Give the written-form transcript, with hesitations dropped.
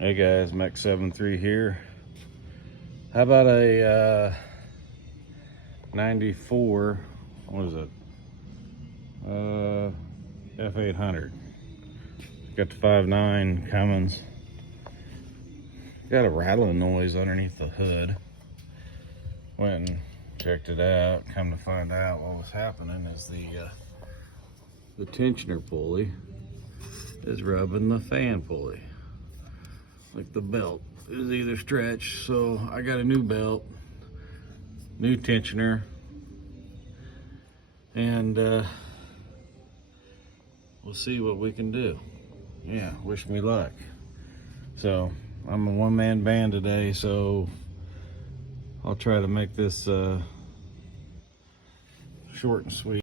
Hey guys, Mech73 here. How about a 94, what is it? F800. Got the 5.9 Cummins. Got a rattling noise underneath the hood. Went and checked it out. Come to find out what was happening is the tensioner pulley is rubbing the fan pulley. Like the belt is either stretched, so I got a new belt, new tensioner, and we'll see what we can do. Yeah, wish me luck. So I'm a one-man band today, so I'll try to make this short and sweet.